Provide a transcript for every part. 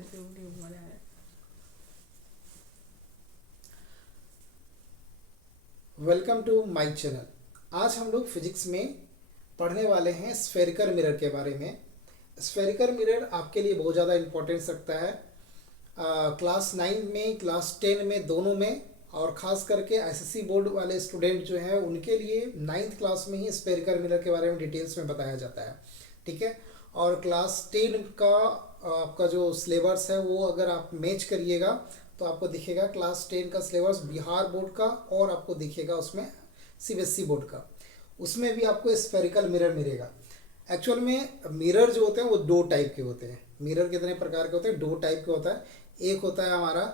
कैसे वीडियो बना है। Welcome to my channel. आज हम लोग फिजिक्स में पढ़ने वाले हैं स्फेरिकल मिरर के बारे में। स्फेरिकल मिरर आपके लिए बहुत ज़्यादा इम्पोर्टेंस रखता है क्लास 9 में, क्लास 10 में, दोनों में। और ख़ास करके एसएससी बोर्ड वाले स्टूडेंट जो हैं उनके लिए 9th क्लास में ही स्फेरिकल मिरर के बारे में डिटेल्स में बताया जाता है। ठीक है। और क्लास 10 का आपका जो सिलेबस है वो अगर आप मैच करिएगा तो आपको दिखेगा क्लास 10 का सिलेबस बिहार बोर्ड का, और आपको दिखेगा उसमें सीबीएसई बोर्ड का। उसमें भी आपको स्फेरिकल मिरर मिलेगा। एक्चुअल में मिरर जो होते हैं वो दो टाइप के होते हैं। मिरर कितने प्रकार के होते हैं? दो टाइप के होता है। एक होता है हमारा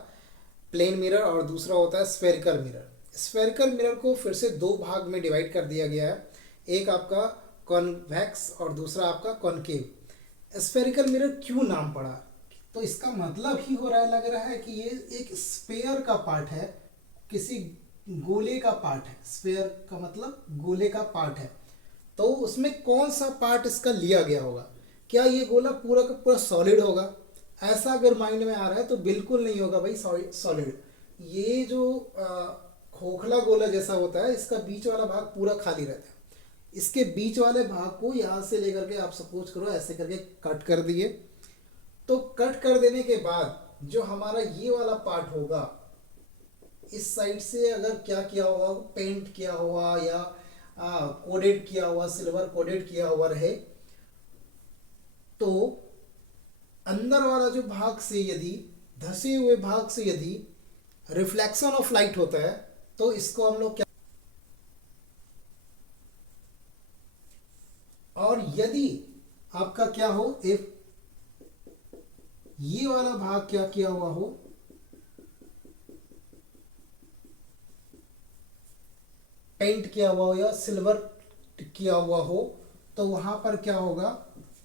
प्लेन मिरर और दूसरा होता है स्फेरिकल मिरर। स्फेरिकल मिरर को फिर से दो भाग में डिवाइड कर दिया गया है। एक आपका कॉन्वेक्स और दूसरा आपका कॉनकेव। स्फेरिकल मिरर क्यों नाम पड़ा? तो इसका मतलब ही हो रहा है, लग रहा है कि ये एक स्फेयर का पार्ट है, किसी गोले का पार्ट है। स्फेयर का मतलब गोले का पार्ट है। तो उसमें कौन सा पार्ट इसका लिया गया होगा? क्या ये गोला पूरा का पूरा सॉलिड होगा? ऐसा अगर माइंड में आ रहा है तो बिल्कुल नहीं होगा भाई सॉलिड। ये जो खोखला गोला जैसा होता है, इसका बीच वाला भाग पूरा खाली रहता है। इसके बीच वाले भाग को यहाँ से लेकर के आप सपोज करो ऐसे करके कट कर दिए। तो कट कर देने के बाद जो हमारा ये वाला पार्ट होगा, इस साइड से अगर क्या किया हुआ, पेंट किया हुआ या कोडेड किया हुआ, सिल्वर कोडेड किया हुआ रहे, तो अंदर वाला जो भाग से यदि, धसे हुए भाग से यदि रिफ्लेक्शन ऑफ लाइट होता है तो इसको हम लोग क्या, और यदि आपका क्या हो, एक ये वाला भाग क्या किया हुआ हो, पेंट किया हुआ हो या सिल्वर किया हुआ हो, तो वहां पर क्या होगा,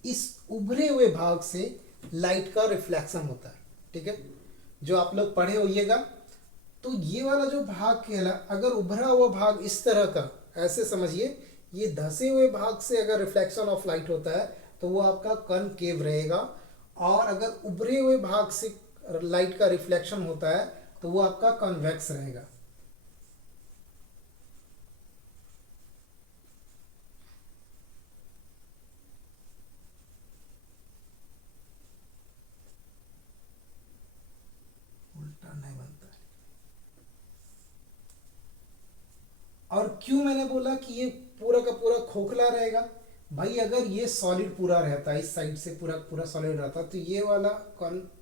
इस उभरे हुए भाग से लाइट का रिफ्लेक्शन होता है। ठीक है, जो आप लोग पढ़े होइएगा। तो ये वाला जो भाग कहला, अगर उभरा हुआ भाग इस तरह का, ऐसे समझिए, ये धसे हुए भाग से अगर रिफ्लेक्शन ऑफ लाइट होता है तो वो आपका कॉनकेव रहेगा। और अगर उभरे हुए भाग से लाइट का रिफ्लेक्शन होता है तो वो आपका कॉन्वेक्स रहेगा। उल्टा नहीं बनता है। और क्यों मैंने बोला कि ये पूरा का पूरा खोखला रहेगा? भाई अगर ये सॉलिड पूरा रहता, इस साइड से पूरा पूरा सॉलिड रहता, तो ये वाला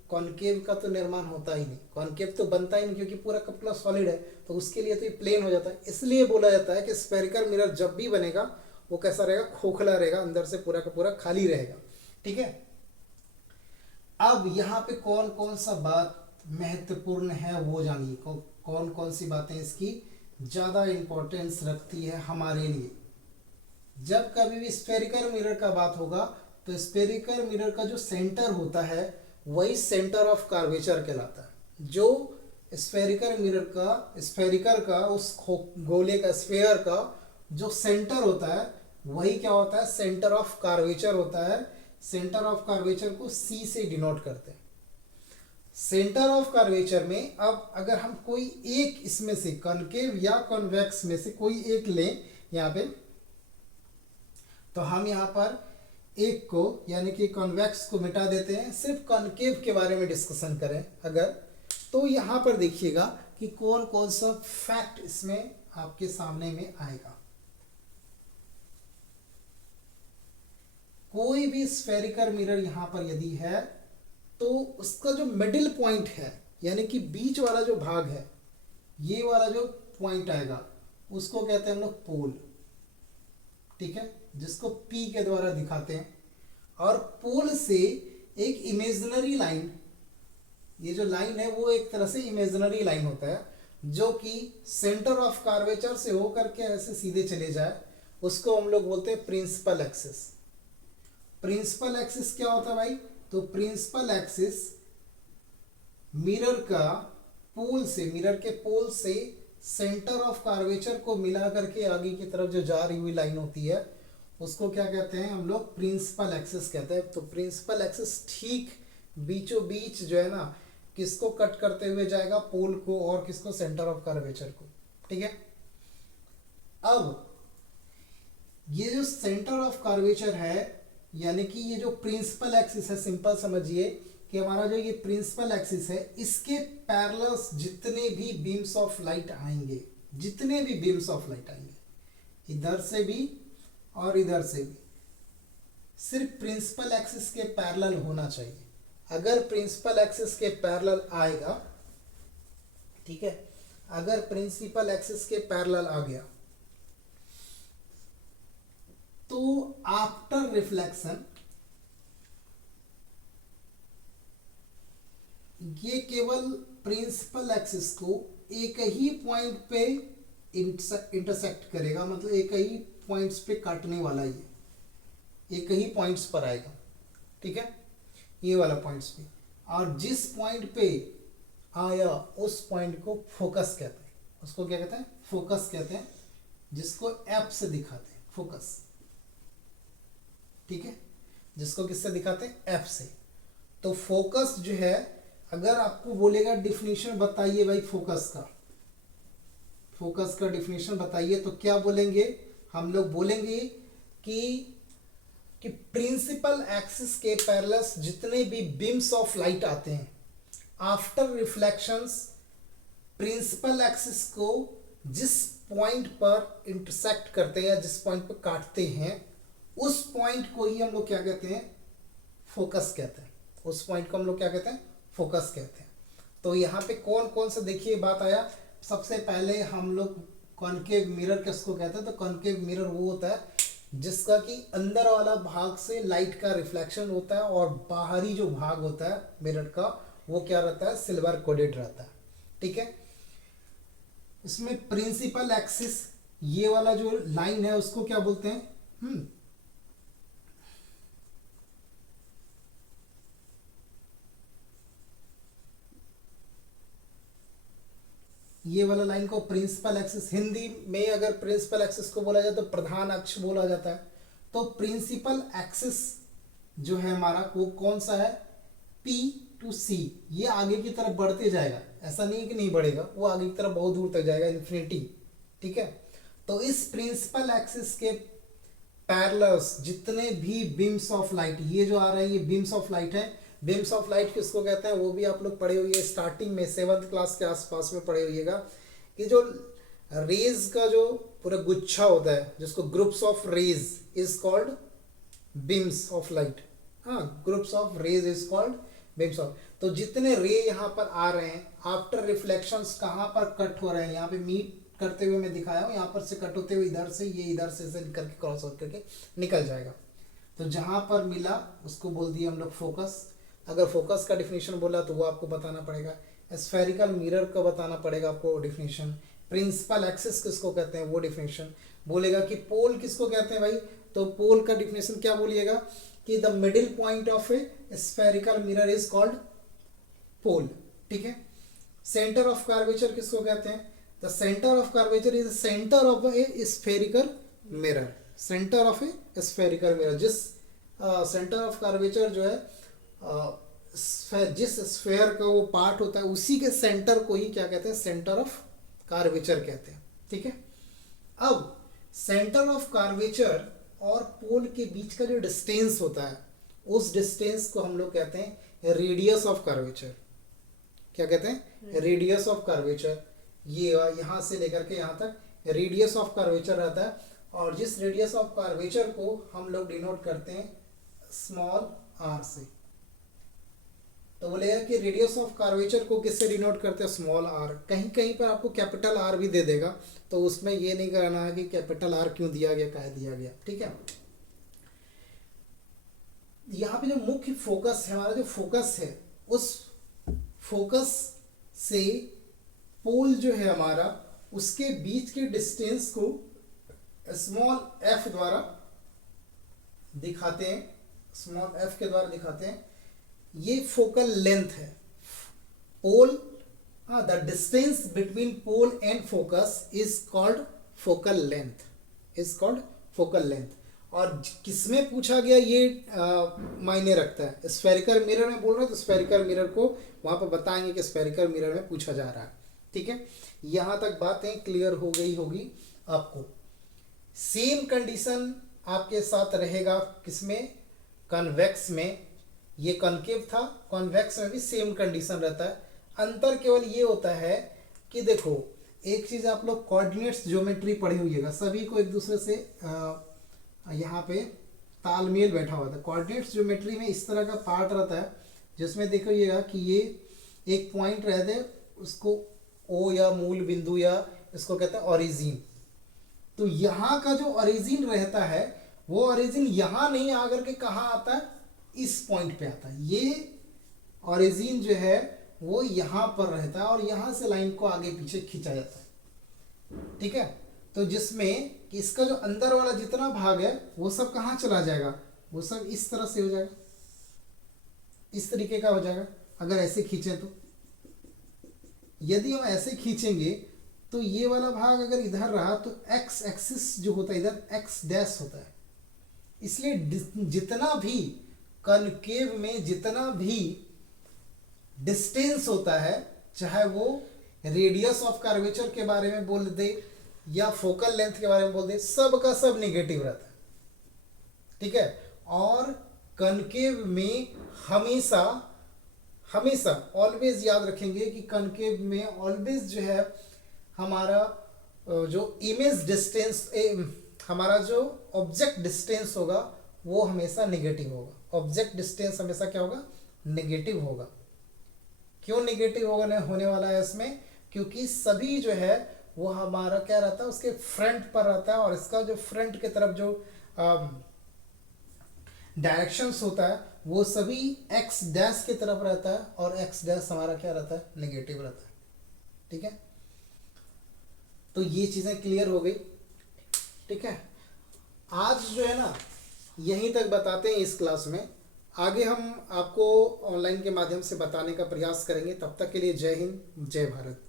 कॉनकेव का तो निर्माण होता ही नहीं, कॉनकेव तो बनता ही नहीं, क्योंकि पूरा का पूरा सॉलिड है। तो उसके लिए तो ये प्लेन हो जाता है। इसलिए बोला जाता है कि स्फेरिकल मिरर जब भी बनेगा वो कैसा रहेगा? खोखला रहेगा, अंदर से पूरा का पूरा खाली रहेगा। ठीक है। अब यहाँ पे कौन कौन सा बात महत्वपूर्ण है वो जानिए। कौन कौन सी बातें इसकी ज़्यादा इम्पोर्टेंस रखती है हमारे लिए। जब कभी भी स्फेरिकल मिरर का बात होगा तो स्फेरिकल मिरर का जो सेंटर होता है वही सेंटर ऑफ कर्वेचर कहलाता है। जो स्फेरिकल मिरर का, स्फेरिकल का, उस गोले का, स्फेयर का जो सेंटर होता है वही क्या होता है? सेंटर ऑफ कर्वेचर होता है। सेंटर ऑफ कर्वेचर को सी से डिनोट करते हैं। सेंटर ऑफ कर्वेचर में अब अगर हम कोई एक इसमें से, कॉनकेव या कॉन्वेक्स में से कोई एक लें यहाँ पे, तो हम यहाँ पर एक को यानी कि कॉन्वेक्स को मिटा देते हैं, सिर्फ कॉनकेव के बारे में डिस्कशन करें अगर, तो यहाँ पर देखिएगा कि कौन कौन सा फैक्ट इसमें आपके सामने में आएगा। कोई भी स्फेरिकल मिरर यहाँ पर यदि है तो उसका जो मिडिल पॉइंट है, यानी कि बीच वाला जो भाग है, ये वाला जो पॉइंट आएगा उसको कहते हैं हम लोग पोल। ठीक है, जिसको पी के द्वारा दिखाते हैं। और पोल से एक इमेजिनरी लाइन, ये जो लाइन है वो एक तरह से इमेजिनरी लाइन होता है, जो कि सेंटर ऑफ कर्वेचर से होकर के ऐसे सीधे चले जाए, उसको हम लोग बोलते हैं प्रिंसिपल एक्सिस। प्रिंसिपल एक्सिस क्या होता है भाई? तो प्रिंसिपल एक्सिस मिरर का पोल से, मिरर के पोल से सेंटर ऑफ कर्वेचर को मिला करके आगे की तरफ जो जा रही हुई लाइन होती है उसको क्या कहते हैं हम लोग? प्रिंसिपल एक्सिस कहते हैं। तो प्रिंसिपल एक्सिस ठीक बीचों बीच जो है ना किसको कट करते हुए जाएगा, पोल को और किसको, सेंटर ऑफ कर्वेचर को। ठीक है, अब ये जो सेंटर ऑफ कर्वेचर है यानी कि ये जो प्रिंसिपल एक्सिस है, सिंपल समझिए कि हमारा जो ये प्रिंसिपल एक्सिस है इसके पैरेलल्स जितने भी बीम्स ऑफ लाइट आएंगे, जितने भी बीम्स ऑफ लाइट आएंगे, इधर से भी और इधर से भी, सिर्फ प्रिंसिपल एक्सिस के पैरेलल होना चाहिए। अगर प्रिंसिपल एक्सिस के पैरेलल आएगा, ठीक है, अगर प्रिंसिपल एक्सिस के पैरेलल आ गया तो आफ्टर रिफ्लेक्शन ये केवल प्रिंसिपल एक्सिस को एक ही पॉइंट पे इंटरसेक्ट करेगा, मतलब एक ही पॉइंट्स पे काटने वाला, ये एक ही पॉइंट्स पर आएगा। ठीक है, ये वाला पॉइंट्स पे, और जिस पॉइंट पे आया उस पॉइंट को फोकस कहते हैं। उसको क्या कहते हैं, फोकस कहते हैं, जिसको एफ से दिखाते हैं, फोकस। ठीक है, जिसको किससे दिखाते हैं, एफ से। तो फोकस जो है, अगर आपको बोलेगा डिफिनीशन बताइए भाई फोकस का, फोकस का डिफिनीशन बताइए, तो क्या बोलेंगे हम लोग, बोलेंगे कि प्रिंसिपल एक्सिस के पैरेलल्स जितने भी बीम्स ऑफ लाइट आते हैं आफ्टर रिफ्लेक्शंस प्रिंसिपल एक्सिस को जिस पॉइंट पर इंटरसेक्ट करते हैं या जिस पॉइंट पर काटते हैं उस पॉइंट को ही हम लोग क्या कहते हैं, फोकस कहते हैं। उस पॉइंट को हम लोग क्या कहते हैं, फोकस कहते हैं। तो यहाँ पे कौन कौन सा देखिए बात आया। सबसे पहले हम लोग कॉनकेव मिरर किसको कहते हैं, तो कॉनकेव मिरर वो होता है जिसका कि अंदर वाला भाग से लाइट का रिफ्लेक्शन होता है और बाहरी जो भाग होता है मिरर का वो क्या रहता है, सिल्वर कोडेड रहता है। ठीक है, इसमें प्रिंसिपल एक्सिस ये वाला जो लाइन है उसको क्या बोलते हैं, ये वाला लाइन को प्रिंसिपल एक्सिस, हिंदी में अगर प्रिंसिपल एक्सिस को बोला जाए तो प्रधान अक्ष बोला जाता है। तो प्रिंसिपल एक्सिस जो है हमारा वो कौन सा है, P to C, ये आगे की तरफ बढ़ते जाएगा, ऐसा नहीं कि नहीं बढ़ेगा, वो आगे की तरफ बहुत दूर तक जाएगा, इन्फिनिटी। ठीक है, तो इस प्रिंसिपल एक्सिस के पैरेलल्स जितने भी बीम्स ऑफ लाइट, ये जो आ रहा है ये बीम्स ऑफ लाइट है। बीम्स ऑफ लाइट किसको कहते हैं वो भी आप लोग पढ़े हुए, स्टार्टिंग में 7th क्लास के आसपास में पढ़े होइएगा कि जो रेज का जो पूरा गुच्छा होता है जिसको groups of rays is called beams of light. हाँ, groups of rays is called beams of. तो जितने रे यहाँ पर आ रहे हैं आफ्टर रिफ्लेक्शंस कहाँ पर कट हो रहे हैं, यहाँ पे मीट करते हुए मैं दिखाया हूँ, यहाँ पर से कट होते हुए इधर से, ये इधर से करके क्रॉस आउट करके निकल जाएगा। तो जहाँ पर मिला उसको बोल दिया हम लोग फोकस। अगर फोकस का डिफिनीशन बोला तो वो आपको बताना पड़ेगा। स्फेरिकल मिरर का बताना पड़ेगा आपको डिफिनीशन। प्रिंसिपल एक्सिस किसको कहते हैं वो डिफिनीशन बोलेगा। कि पोल किसको कहते हैं भाई, तो पोल का डिफिनीशन क्या बोलिएगा कि the middle point of a spherical mirror is called pole. ठीक है, सेंटर ऑफ कर्वेचर किसको कहते हैं, the centre of curvature is centre of a spherical mirror. Centre of a spherical mirror, जिस सेंटर ऑफ कर्वेचर जो है जिस sphere का वो पार्ट होता है उसी के सेंटर को ही क्या कहते हैं, सेंटर ऑफ कर्वेचर कहते हैं। ठीक है, अब सेंटर ऑफ कर्वेचर और पोल के बीच का जो डिस्टेंस होता है उस डिस्टेंस को हम लोग कहते हैं रेडियस ऑफ कर्वेचर। क्या कहते हैं, रेडियस ऑफ कर्वेचर। ये यहाँ से लेकर के यहाँ तक रेडियस ऑफ कर्वेचर रहता है, और जिस रेडियस ऑफ कर्वेचर को हम लोग डिनोट करते हैं स्मॉल r से। तो बोलेगा कि रेडियस ऑफ कर्वेचर को किससे डिनोट करते हैं, स्मॉल r। कहीं कहीं पर आपको कैपिटल R भी दे देगा, तो उसमें ये नहीं करना है कि कैपिटल R क्यों दिया गया, काहे दिया गया। ठीक है, यहाँ पे जो मुख्य फोकस है, हमारा जो फोकस है उस फोकस से पोल जो है हमारा उसके बीच के डिस्टेंस को स्मॉल f द्वारा दिखाते हैं, स्मॉल f के द्वारा दिखाते हैं। ये फोकल लेंथ है। Pole, the distance between pole and focus is called focal length, is called focal length. और किसमें पूछा गया ये मायने रखता है। स्फेरिकल मिरर में बोल रहे हैं तो स्फेरिकल मिरर को वहाँ पर बताएंगे कि स्फेरिकल मिरर में पूछा जा रहा है। ठीक है, यहाँ तक बातें क्लियर हो गई होगी आपको। सेम कंडीशन आपके साथ रहेगा किसमें, कन्वेक्स में। ये कॉन्केव था, कॉन्वेक्स में भी सेम कंडीशन रहता है। अंतर केवल ये होता है कि देखो एक चीज़ आप लोग कोऑर्डिनेट्स ज्योमेट्री पढ़ी हुईगा, सभी को एक दूसरे से यहाँ पे तालमेल बैठा हुआ था। कोऑर्डिनेट्स ज्योमेट्री में इस तरह का पार्ट रहता है जिसमें देखिएगा कि ये एक पॉइंट रहते हैं, उसको ओ या मूल बिंदु या इसको कहते हैं ओरिजिन। तो यहाँ का जो ओरिजिन रहता है वो ओरिजिन यहाँ नहीं आकर के कहाँ आता है, इस पॉइंट पे आता है। ये ओरिजिन जो है वो यहाँ पर रहता है और यहाँ से लाइन को आगे पीछे खींचा जाता है। ठीक है, तो जिसमें कि इसका जो अंदर वाला जितना भाग है वो सब कहाँ चला जाएगा, वो सब इस तरह से हो जाएगा, इस तरीके का हो जाएगा। अगर ऐसे खींचे तो, यदि हम ऐसे खींचेंगे तो ये वाला भाग अगर इधर रहा तो एक्स एक्सिस जो होता है इधर एक्स डैश होता है। इसलिए जितना भी कनकेव में जितना भी डिस्टेंस होता है, चाहे वो रेडियस ऑफ कर्वेचर के बारे में बोल दे या फोकल लेंथ के बारे में बोल दे, सब का सब निगेटिव रहता है। ठीक है, और कनकेव में हमेशा हमेशा ऑलवेज याद रखेंगे कि कनकेव में ऑलवेज जो है हमारा जो इमेज डिस्टेंस, हमारा जो ऑब्जेक्ट डिस्टेंस होगा वो हमेशा नेगेटिव होगा। ऑब्जेक्ट डिस्टेंस हमेशा क्या होगा, नेगेटिव होगा। क्यों नेगेटिव होने वाला है इसमें, क्योंकि सभी जो है वो हमारा क्या रहता है, उसके फ्रंट पर रहता है, और इसका जो फ्रंट की तरफ जो डायरेक्शंस होता है वो सभी एक्स डैश की तरफ रहता है, और एक्स डैश हमारा क्या रहता है, नेगेटिव रहता है। ठीक है, तो ये चीज़ें क्लियर हो गई। ठीक है, आज जो है ना यहीं तक बताते हैं इस क्लास में। आगे हम आपको ऑनलाइन के माध्यम से बताने का प्रयास करेंगे। तब तक के लिए जय हिंद, जय भारत।